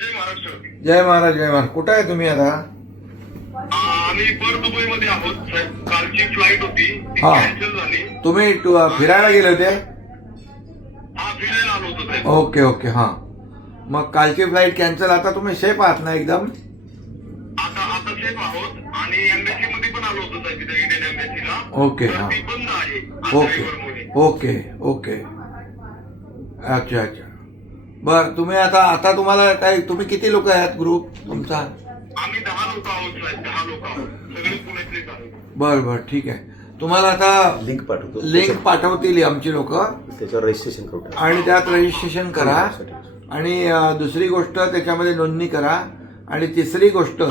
जय महाराष्ट्र. जय महाराज जय महाराज. कुठं आहे तुम्ही आता? आम्ही पर दुबईमध्ये आहोत साहेब. कालची फ्लाईट होती ती हा. कॅन्सल झाली. तुम्ही फिरायला गेले होते? हा, फिरायला आलो होतो साहेब. Okay okay. हा, मग कालची फ्लाईट कॅन्सल. आता तुम्ही सेफ आहात ना एकदम? आता सेफ आहोत आणि एम्बेसी मध्ये पण आलो होतो साहेब, तिथे इंडियन एम्बेसीला. ओके. तर हा, ती बंद आहे आता ओके रविवारमुळे. Okay okay. अच्छा अच्छा. बर, तुम्ही आता तुम्हाला काय, तुम्ही किती लोक आहात ग्रुप तुमचा? आम्ही 10 लोक आहोत साहेब, 10 लोक आहोत. सगळे पुण्यातलेच आहोत. बर बर, ठीक आहे. तुम्हाला आता लिंक पाठवतो. लिंक पाठवतील आमची लोक त्याच्यावर रजिस्ट्रेशन करू. आणि त्यात रजिस्ट्रेशन करा. आणि दुसरी गोष्ट त्याच्यामध्ये नोंदणी करा. आणि तिसरी गोष्ट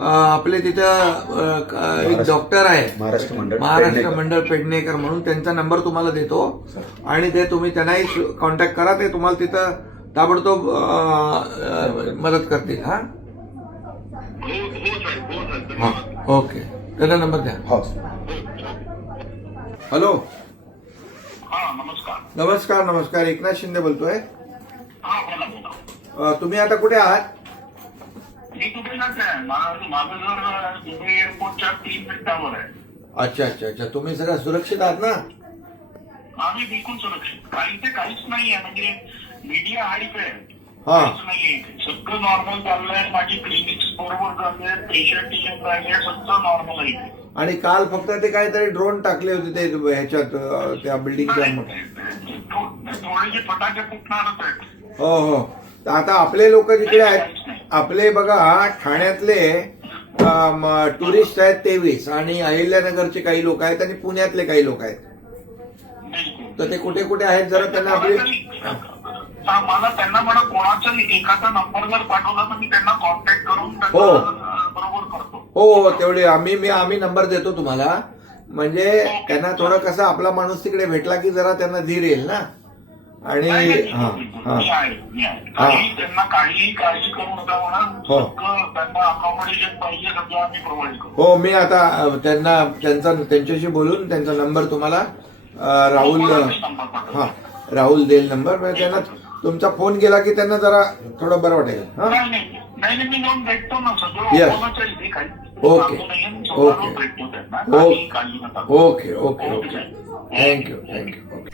आपले तिथं एक डॉक्टर आहे महाराष्ट्र मंडळ पेडणेकर म्हणून, त्यांचा नंबर तुम्हाला देतो आणि ते तुम्ही त्यांनाही कॉन्टॅक्ट करा. ते तुम्हाला तिथं ताबडतोब मदत करतील. हा हो साहेब, हो साहेब. हा, ओके. त्यांना नंबर द्या. हॅलो. हा, नमस्कार. नमस्कार नमस्कार. एकनाथ शिंदे बोलतोय. हा, बोला बोला. तुम्ही आता कुठे आहात? मी दुबईलाच आहे. माझं घर दुबई एअरपोर्टच्या 3 मिनिटावर आहे. अच्छा अच्छा अच्छा. तुम्ही सगळं सुरक्षित आहात ना? आम्ही बिलकुल सुरक्षित. काही ते काहीच नाहीये. म्हणजे मीडिया हाईप आहे. हा. काहीच नाहीये. सगळं नॉर्मल चाललंय. माझी क्लिनिक्स बरोबर चालले. पेशंट राहिले. सगळं नॉर्मल आहे. आणि काल फक्त ते काहीतरी ड्रोन टाकले होते ते ह्याच्यात त्या बिल्डिंगच्या. थोडेसे फटाके फुटणारच आहेत. हो हो. तर आता आपले लोक जिकडे आहेत, आपले बघा ठाण्यातले टुरिस्ट आहेत 23 आणि अहिल्यानगरचे काही लोक आहेत आणि पुण्यातले काही लोक आहेत. तर ते कुठे कुठे आहेत जरा त्यांना आपली मला त्यांना कोणाचा एखादा नंबर जर पाठवला तर मी त्यांना कॉन्टॅक्ट करून हो. बरोबर करतो. हो हो, तेवढे आम्ही नंबर देतो तुम्हाला. म्हणजे त्यांना थोडं कसं आपला माणूस तिकडे भेटला की जरा त्यांना धीर येईल ना. आणि हा हा मी आहे. त्यांना काहीही काळजी करू नका म्हणा. हो. त्यांना अकॉमोडेशन पाहिजे सगळं आम्ही प्रोव्हाइड करू. हो, मी आता त्यांच्याशी बोलून त्यांचा नंबर तुम्हाला राहुल राहुल देईल नंबर. म्हणजे त्यांना तुमचा फोन गेला की त्यांना जरा थोडं बरं वाटेल. हा, नाही मी जाऊन भेटतो ना. Yes. सगळं काही ओके भेटतो त्यांना. ओके काळजी नका. Okay okay okay. Thank you thank you. Okay.